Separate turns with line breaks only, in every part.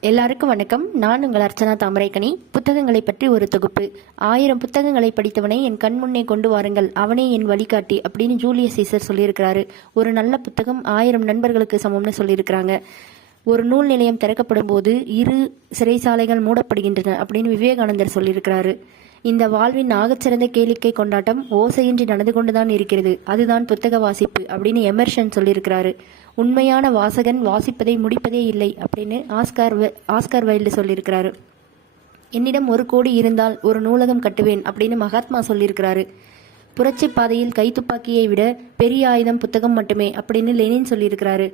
எல்லாருக்கும் வணக்கம். நான் உங்கள் அர்ச்சனா தாமரைக்கணி புத்தகங்களை பற்றி ஒரு தொகுப்பு. ஆயிரம் புத்தகங்களை படித்தவனை என் கண் முன்னே கொண்டு வாருங்கள். அவனே என் வழிகாட்டி அப்படின்னு ஜூலியஸ் சீசர் சொல்லியிருக்கிறாரு. ஒரு நல்ல புத்தகம் ஆயிரம் நண்பர்களுக்கு சமம்னு சொல்லியிருக்கிறாங்க. ஒரு நூல் நிலையம் திறக்கப்படும் போது இரு சிறைசாலைகள் மூடப்படுகின்றன அப்படின்னு விவேகானந்தர் சொல்லியிருக்கிறாரு. இந்த வாழ்வின் ஆகச்சிறந்த கேளிக்கை கொண்டாட்டம் ஓசையின்றி நடந்து கொண்டுதான் இருக்கிறது. அதுதான் புத்தக வாசிப்பு அப்படின்னு எமர்ஷன் சொல்லியிருக்கிறாரு. உண்மையான வாசகன் வாசிப்பதை முடிப்பதே இல்லை அப்படின்னு ஆஸ்கார் ஆஸ்கார் வைல்டு சொல்லியிருக்கிறாரு. என்னிடம் ஒரு கோடி இருந்தால் ஒரு நூலகம் கட்டுவேன் அப்படின்னு மகாத்மா சொல்லியிருக்கிறாரு. புரட்சி பாதையில் கைத்துப்பாக்கியை விட பெரிய ஆயுதம் புத்தகம் மட்டுமே அப்படின்னு லெனின் சொல்லியிருக்கிறாரு.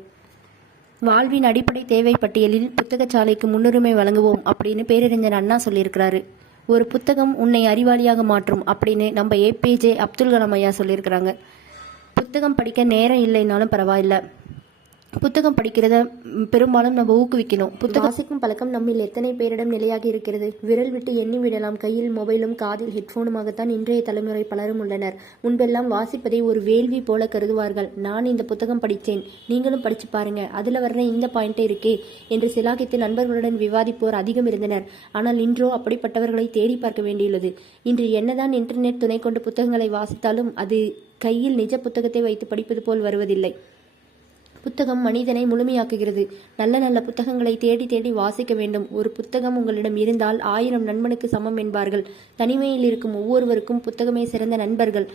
வாழ்வின் அடிப்படை தேவை பட்டியலில் புத்தகச்சாலைக்கு முன்னுரிமை வழங்குவோம் அப்படின்னு பேரறிஞர் அண்ணா சொல்லியிருக்கிறாரு. ஒரு புத்தகம் உன்னை அறிவாளியாக மாற்றும் அப்படின்னு நம்ம ஏபிஜே அப்துல் கலாம் ஐயா சொல்லியிருக்கிறாங்க. புத்தகம் படிக்க நேரம் இல்லைனாலும் பரவாயில்ல. புத்தகம் படிக்கிறத பெரும்பாலும் நம்ம ஊக்குவிக்கணும். புத்தகம் வாசிக்கும் பழக்கம் நம்மில் எத்தனை பேரிடம் நிலையாகி இருக்கிறது? விரல் விட்டு எண்ணி விடலாம். கையில் மொபைலும் காதில் ஹெட்ஃபோனுமாகத்தான் இன்றைய தலைமுறை பலரும் உள்ளனர். முன்பெல்லாம் வாசிப்பதை ஒரு வேள்வி போல கருதுவார்கள். நான் இந்த புத்தகம் படித்தேன். நீங்களும் படிச்சு பாருங்க. அதுல வர்ற இந்த பாயிண்டே இருக்கே என்று சிலாகித்து நண்பர்களுடன் விவாதிப்போர் அதிகம் இருந்தனர். ஆனால் இன்றோ அப்படிப்பட்டவர்களை தேடி பார்க்க வேண்டியுள்ளது. இன்று என்னதான் இன்டர்நெட் துணை கொண்டு புத்தகங்களை வாசித்தாலும் அது கையில் நிஜ புத்தகத்தை வைத்து படிப்பது போல் வருவதில்லை. புத்தகம் மனிதனை முழுமையாக்குகிறது. நல்ல நல்ல புத்தகங்களை தேடி தேடி வாசிக்க வேண்டும். ஒரு புத்தகம் உங்களிடம் இருந்தால் ஆயிரம் நண்பனுக்கு சமம் என்பார்கள். தனிமையில் இருக்கும் ஒவ்வொருவருக்கும் புத்தகமே சிறந்த நண்பர்கள்.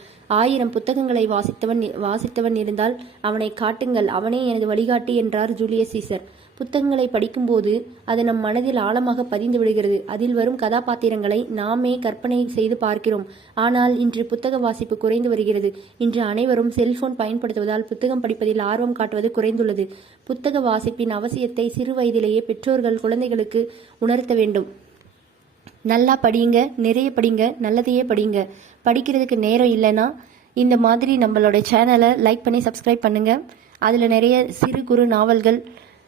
ஆயிரம் புத்தகங்களை வாசித்தவன் வாசித்தவன் இருந்தால் அவனை காட்டுங்கள். அவனே எனது வழிகாட்டி என்றார் ஜூலியஸ் சீசர். புத்தகங்களை படிக்கும்போது அது நம் மனதில் ஆழமாக பதிந்து விடுகிறது. அதில் வரும் கதாபாத்திரங்களை நாமே கற்பனை செய்து பார்க்கிறோம். ஆனால் இன்று புத்தக வாசிப்பு குறைந்து வருகிறது. இன்று அனைவரும் செல்போன் பயன்படுத்துவதால் புத்தகம் படிப்பதில் ஆர்வம் காட்டுவது குறைந்துள்ளது. புத்தக வாசிப்பின் அவசியத்தை சிறு வயதிலேயே பெற்றோர்கள் குழந்தைகளுக்கு உணர்த்த வேண்டும். நல்லா படியுங்க நிறைய படிங்க நல்லதையே படிங்க. படிக்கிறதுக்கு நேரம் இல்லைன்னா இந்த மாதிரி நம்மளோட சேனலை லைக் பண்ணி சப்ஸ்கிரைப் பண்ணுங்க. அதில் நிறைய சிறு குறு நாவல்கள்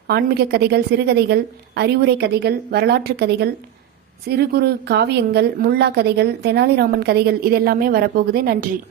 ஆன்மீக கதைகள் சிறுகதைகள் அறிவுரை கதைகள் வரலாற்று கதைகள் சிறு குறு காவியங்கள் முல்லா கதைகள் தெனாலிராமன் கதைகள் இதெல்லாமே வரப்போகுது. நன்றி.